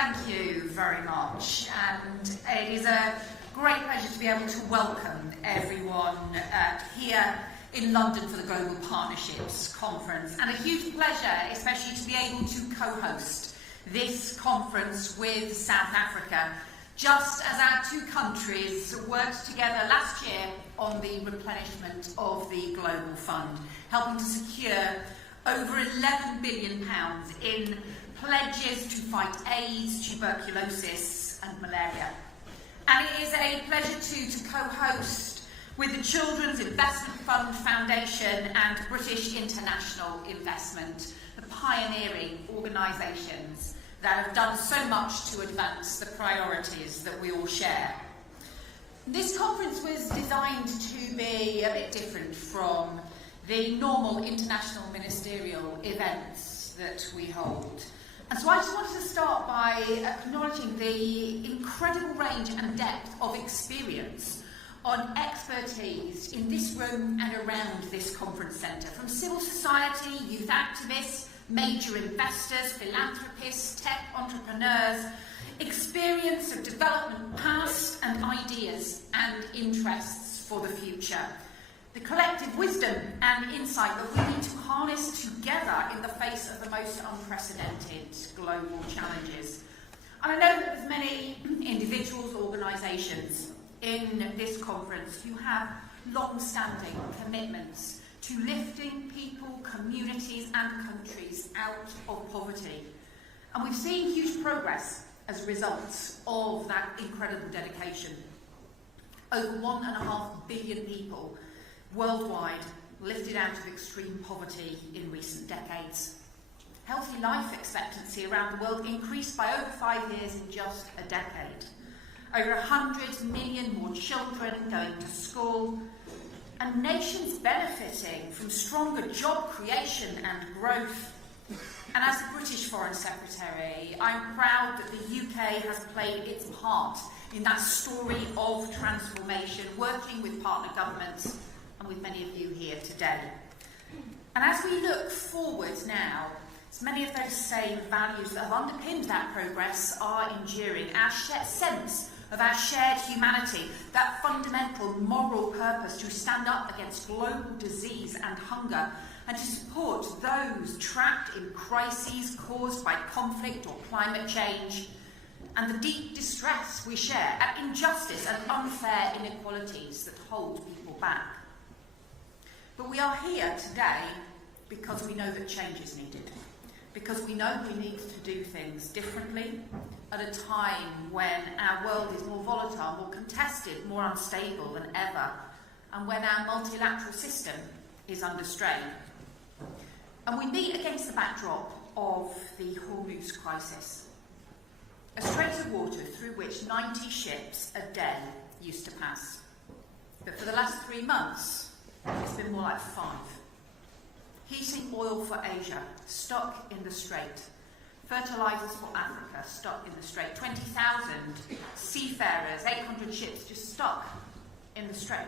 Thank you very much, and it is a great pleasure to be able to welcome everyone here in London for the Global Partnerships Conference, and a huge pleasure especially to be able to co-host this conference with South Africa, just as our two countries worked together last year on the replenishment of the Global Fund, helping to secure over £11 billion in pledges to fight AIDS, tuberculosis and malaria. And it is a pleasure too to co-host with the Children's Investment Fund Foundation and British International Investment, the pioneering organisations that have done so much to advance the priorities that we all share. This conference was designed to be a bit different from the normal international ministerial events that we hold. And so I just wanted to start by acknowledging the incredible range and depth of experience on expertise in this room and around this conference centre, from civil society, youth activists, major investors, philanthropists, tech entrepreneurs, experience of development past and ideas and interests for the future. The collective wisdom and insight that we need to harness together in the face of the most unprecedented global challenges. And I know that there's many individuals, organisations in this conference who have long-standing commitments to lifting people, communities and countries out of poverty. And we've seen huge progress as a result of that incredible dedication. Over 1.5 billion people worldwide lifted out of extreme poverty in recent decades. Healthy life expectancy around the world increased by over 5 years in just a decade. Over 100 million more children going to school, and nations benefiting from stronger job creation and growth. And as the British Foreign Secretary, I'm proud that the UK has played its part in that story of transformation, working with partner governments and with many of you here today. And as we look forward now, many of those same values that have underpinned that progress are enduring. Our sense of our shared humanity, that fundamental moral purpose to stand up against global disease and hunger, and to support those trapped in crises caused by conflict or climate change, and the deep distress we share at injustice and unfair inequalities that hold people back. But we are here today because we know that change is needed, because we know we need to do things differently at a time when our world is more volatile, more contested, more unstable than ever, and when our multilateral system is under strain. And we meet against the backdrop of the Hormuz crisis, a strait of water through which 90 ships a day used to pass. But for the last 3 months, it's been more like 5. Heating oil for Asia, stuck in the strait. Fertilisers for Africa, stuck in the strait. 20,000 seafarers, 800 ships just stuck in the strait.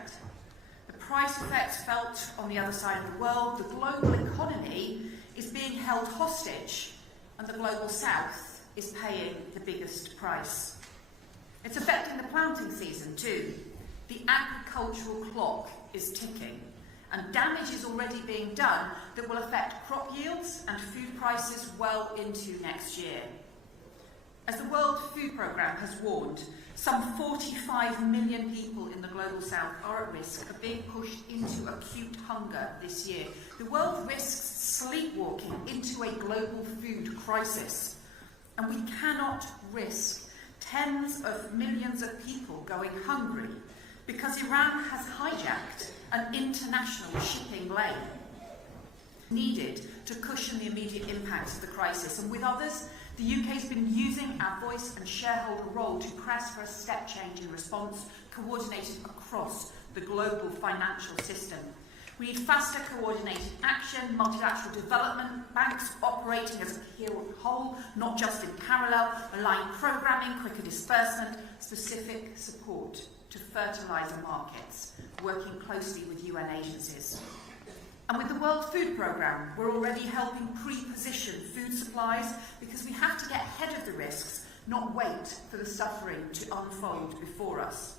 The price effects felt on the other side of the world. The global economy is being held hostage, and the global south is paying the biggest price. It's affecting the planting season too. The agricultural clock is ticking, and damage is already being done that will affect crop yields and food prices well into next year. As the World Food Programme has warned, some 45 million people in the global south are at risk of being pushed into acute hunger this year. The world risks sleepwalking into a global food crisis, and we cannot risk tens of millions of people going hungry because Iran has hijacked an international shipping lane needed to cushion the immediate impacts of the crisis. And with others, the UK has been using our voice and shareholder role to press for a step change in response, coordinated across the global financial system. We need faster coordinated action, multilateral development, banks operating as a coherent whole, not just in parallel, aligned programming, quicker disbursement, specific support to fertiliser markets, working closely with UN agencies. And with the World Food Programme, we're already helping pre-position food supplies because we have to get ahead of the risks not wait for the suffering to unfold before us.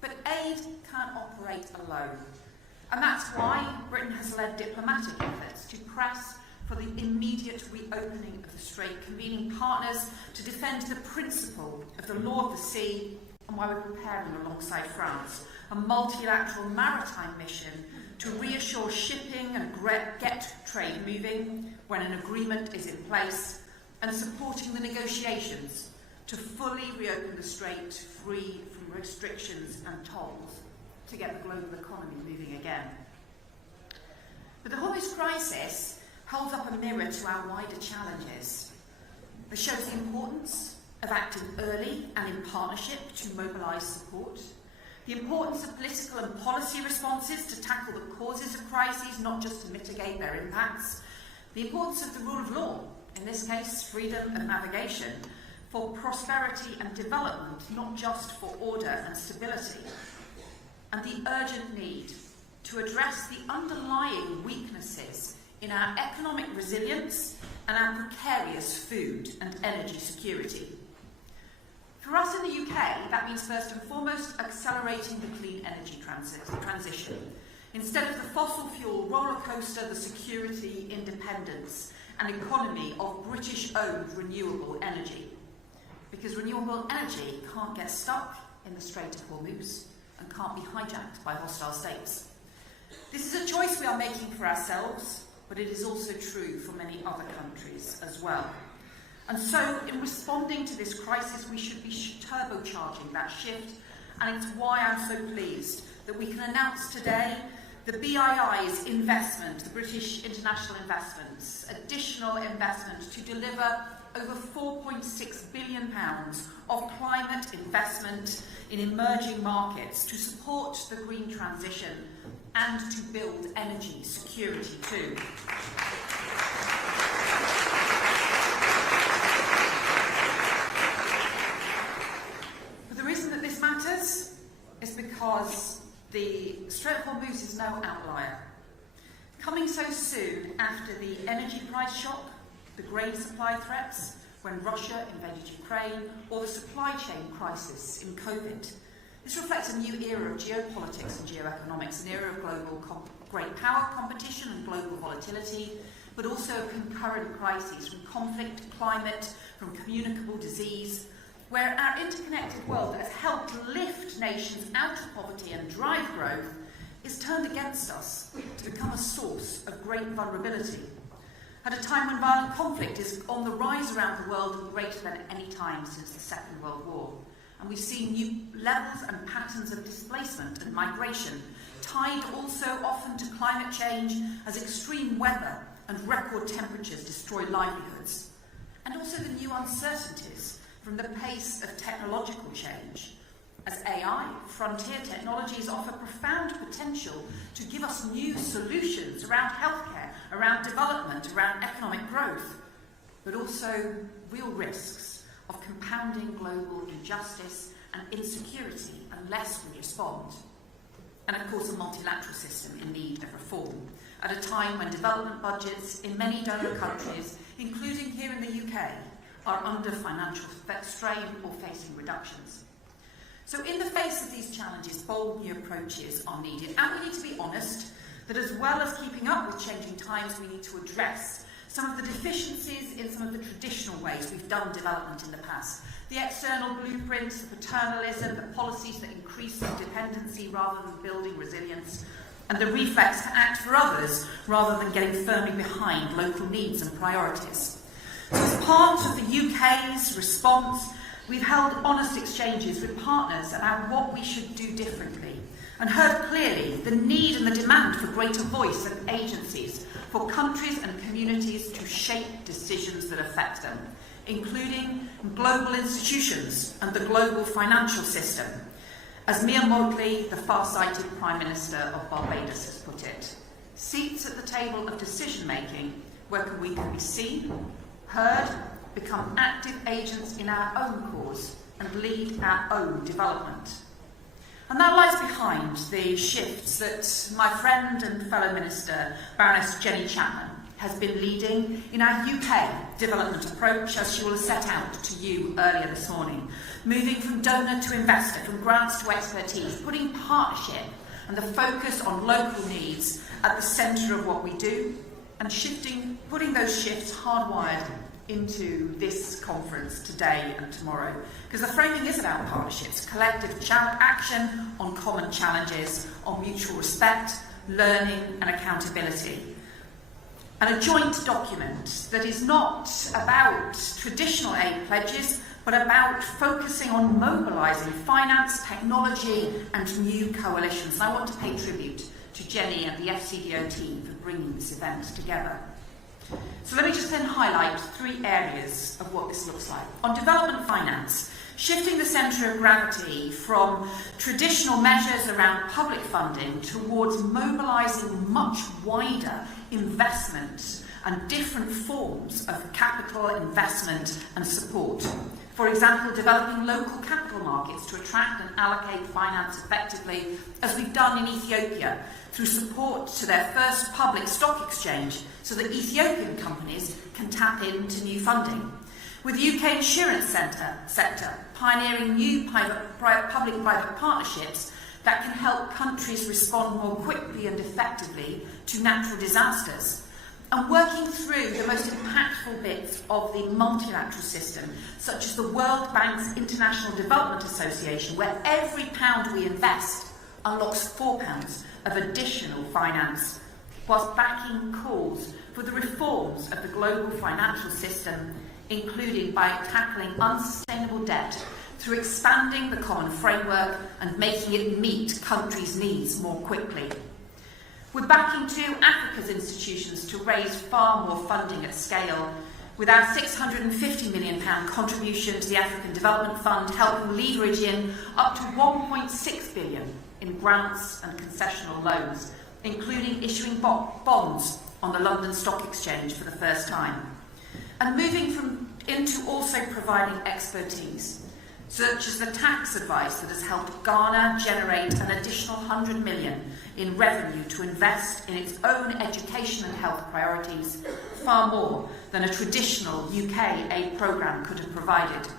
But aid can't operate alone, and that's why Britain has led diplomatic efforts to press for the immediate reopening of the Strait, convening partners to defend the principle of the law of the sea, and why we're preparing alongside France a multilateral maritime mission to reassure shipping and get trade moving when an agreement is in place, and supporting the negotiations to fully reopen the Strait free from restrictions and tolls to get the global economy moving again. But the Hormuz crisis holds up a mirror to our wider challenges. It shows the importance of acting early and in partnership to mobilise support, the importance of political and policy responses to tackle the causes of crises, not just to mitigate their impacts, the importance of the rule of law, in this case freedom of navigation, for prosperity and development, not just for order and stability, and the urgent need to address the underlying weaknesses in our economic resilience and our precarious food and energy security. For us in the UK, that means first and foremost accelerating the clean energy transition. Instead of the fossil fuel roller coaster, the security, independence and economy of British-owned renewable energy. Because renewable energy can't get stuck in the Strait of Hormuz and can't be hijacked by hostile states. This is a choice we are making for ourselves, but it is also true for many other countries as well. And so, in responding to this crisis, we should be turbocharging that shift, and it's why I'm so pleased that we can announce today the BII's investment, the British International Investments, additional investment to deliver over £4.6 billion of climate investment in emerging markets to support the green transition and to build energy security too. But the reason that this matters is because the Strait of Hormuz is no outlier. Coming so soon after the energy price shock, the grain supply threats when Russia invaded Ukraine, or the supply chain crisis in COVID. This reflects a new era of geopolitics and geoeconomics, an era of global great power competition and global volatility, but also concurrent crises from conflict to climate, from communicable disease, where our interconnected world that has helped lift nations out of poverty and drive growth is turned against us to become a source of great vulnerability. At a time when violent conflict is on the rise around the world greater than any time since the Second World War. And we've seen new levels and patterns of displacement and migration, tied also often to climate change as extreme weather and record temperatures destroy livelihoods. And also the new uncertainties from the pace of technological change. As AI, frontier technologies offer profound potential to give us new solutions around healthcare, around development, around economic growth, but also real risks of compounding global injustice and insecurity unless we respond. And of course a multilateral system in need of reform, at a time when development budgets in many donor countries, including here in the UK, are under financial strain or facing reductions. So in the face of these challenges, bold new approaches are needed. And we need to be honest that as well as keeping up with changing times, we need to address some of the deficiencies in some of the traditional ways we've done development in the past. The external blueprints, the paternalism, the policies that increase dependency rather than building resilience, and the reflex to act for others rather than getting firmly behind local needs and priorities. So as part of the UK's response, we've held honest exchanges with partners about what we should do differently and heard clearly the need and the demand for greater voice and agencies for countries and communities to shape decisions that affect them, including global institutions and the global financial system. As Mia Mottley, the far-sighted Prime Minister of Barbados, has put it, seats at the table of decision-making where we can be seen, heard, become active agents in our own cause and lead our own development. And that lies behind the shifts that my friend and fellow minister, Baroness Jenny Chapman, has been leading in our UK development approach, as she will have set out to you earlier this morning, moving from donor to investor, from grants to expertise, putting partnership and the focus on local needs at the centre of what we do, and putting those shifts hardwired into this conference today and tomorrow. Because the framing is about partnerships, collective action on common challenges, on mutual respect, learning and accountability. And a joint document that is not about traditional aid pledges, but about focusing on mobilising finance, technology and new coalitions. And I want to pay tribute to Jenny and the FCDO team for bringing this event together. So let me just then highlight 3 areas of what this looks like. On development finance, shifting the centre of gravity from traditional measures around public funding towards mobilising much wider investment and different forms of capital investment and support. For example, developing local capital markets to attract and allocate finance effectively, as we've done in Ethiopia, through support to their first public stock exchange so that Ethiopian companies can tap into new funding. With the UK insurance sector pioneering new public-private partnerships that can help countries respond more quickly and effectively to natural disasters. And working through the most impactful bits of the multilateral system, such as the World Bank's International Development Association, where every pound we invest unlocks £4 of additional finance, whilst backing calls for the reforms of the global financial system, including by tackling unsustainable debt through expanding the common framework and making it meet countries' needs more quickly. We're backing too Africa's institutions to raise far more funding at scale, with our £650 million contribution to the African Development Fund helping leverage in up to £1.6 billion in grants and concessional loans, including issuing bonds on the London Stock Exchange for the first time. And moving into also providing expertise, such as the tax advice that has helped Ghana generate an additional £100 million in revenue to invest in its own education and health priorities, far more than a traditional UK aid programme could have provided.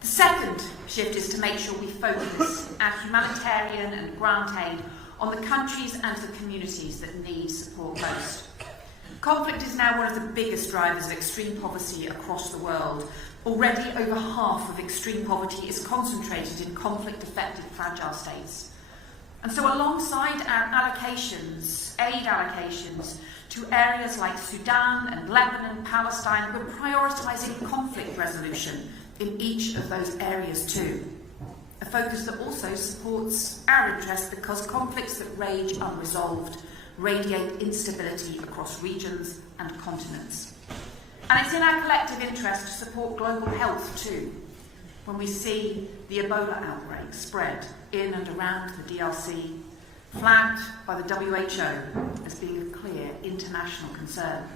The second shift is to make sure we focus our humanitarian and grant aid on the countries and the communities that need support most. Conflict is now one of the biggest drivers of extreme poverty across the world. Already over half of extreme poverty is concentrated in conflict-affected fragile states. And so alongside our allocations, aid allocations, to areas like Sudan and Lebanon, Palestine, we're prioritising conflict resolution in each of those areas too. A focus that also supports our interests because conflicts that rage unresolved radiate instability across regions and continents. And it's in our collective interest to support global health too, when we see the Ebola outbreak spread in and around the DRC, flagged by the WHO as being of clear international concern.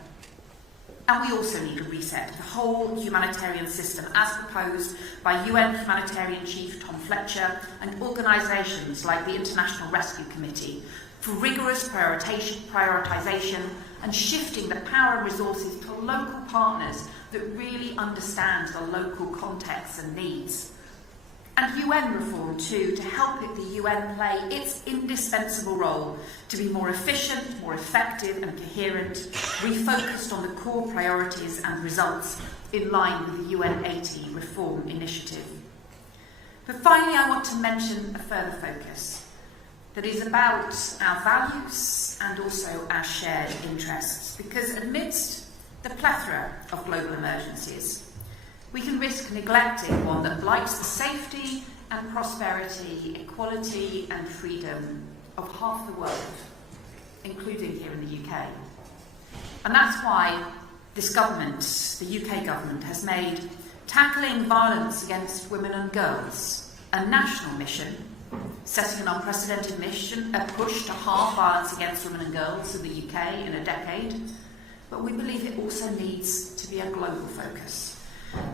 And we also need a reset of the whole humanitarian system as proposed by UN Humanitarian Chief Tom Fletcher and organisations like the International Rescue Committee for rigorous prioritisation and shifting the power and resources to local partners that really understand the local contexts and needs. And UN reform too, to help the UN play its indispensable role to be more efficient, more effective and coherent, refocused on the core priorities and results in line with the UN 80 reform initiative. But finally, I want to mention a further focus that is about our values and also our shared interests, because amidst the plethora of global emergencies, we can risk neglecting one that blights the safety and prosperity, equality and freedom of half the world, including here in the UK. And that's why this government, the UK government, has made tackling violence against women and girls a national mission, setting an unprecedented mission, a push to halve violence against women and girls in the UK in a decade. But we believe it also needs to be a global focus.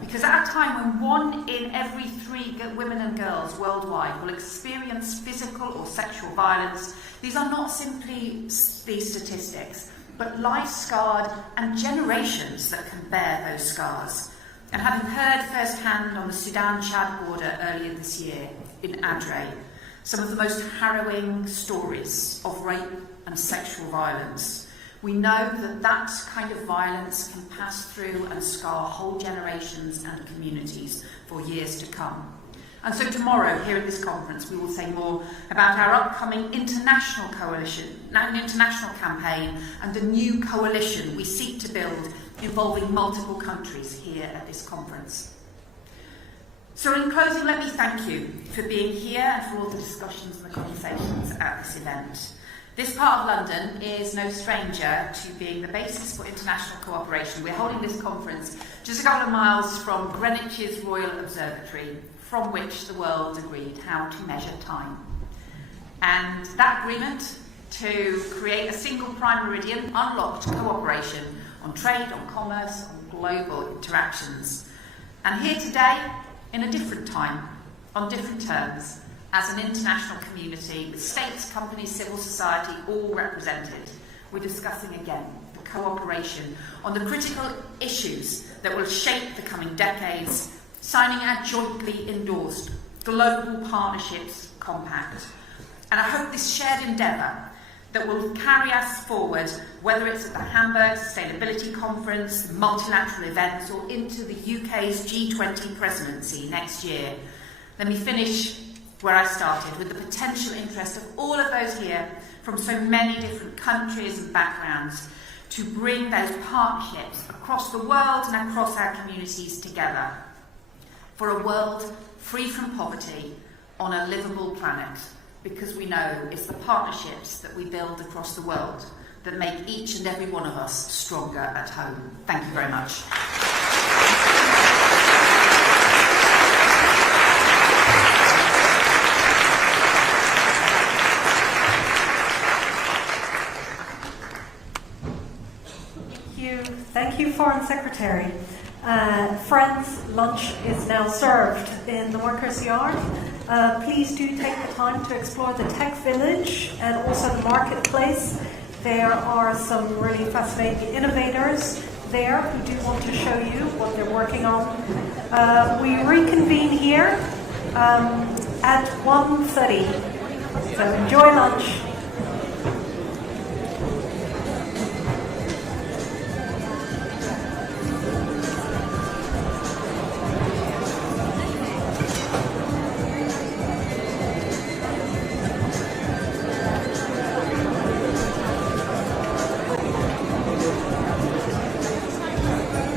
Because at a time when 1 in every 3 women and girls worldwide will experience physical or sexual violence, these are not simply these statistics, but lives scarred and generations that can bear those scars. And having heard firsthand on the Sudan-Chad border earlier this year in Adre, some of the most harrowing stories of rape and sexual violence, we know that that kind of violence can pass through and scar whole generations and communities for years to come. And so tomorrow, here at this conference, we will say more about our upcoming international coalition, an international campaign, and a new coalition we seek to build involving multiple countries here at this conference. So in closing, let me thank you for being here and for all the discussions and the conversations at this event. This part of London is no stranger to being the basis for international cooperation. We're holding this conference just a couple of miles from Greenwich's Royal Observatory, from which the world agreed how to measure time. And that agreement to create a single prime meridian unlocked cooperation on trade, on commerce, on global interactions. And here today, in a different time, on different terms, as an international community with states, companies, civil society all represented, we're discussing again the cooperation on the critical issues that will shape the coming decades, signing our jointly endorsed Global Partnerships Compact. And I hope this shared endeavour that will carry us forward, whether it's at the Hamburg Sustainability Conference, multilateral events, or into the UK's G20 presidency next year. Let me finish where I started, with the potential interest of all of those here from so many different countries and backgrounds to bring those partnerships across the world and across our communities together for a world free from poverty on a livable planet, because we know it's the partnerships that we build across the world that make each and every one of us stronger at home. Thank you very much. Thank you, Foreign Secretary. Friends, lunch is now served in the Workers' Yard. Please do take the time to explore the tech village and also the marketplace. There are some really fascinating innovators there who do want to show you what they're working on. We reconvene here at 1:30. So enjoy lunch.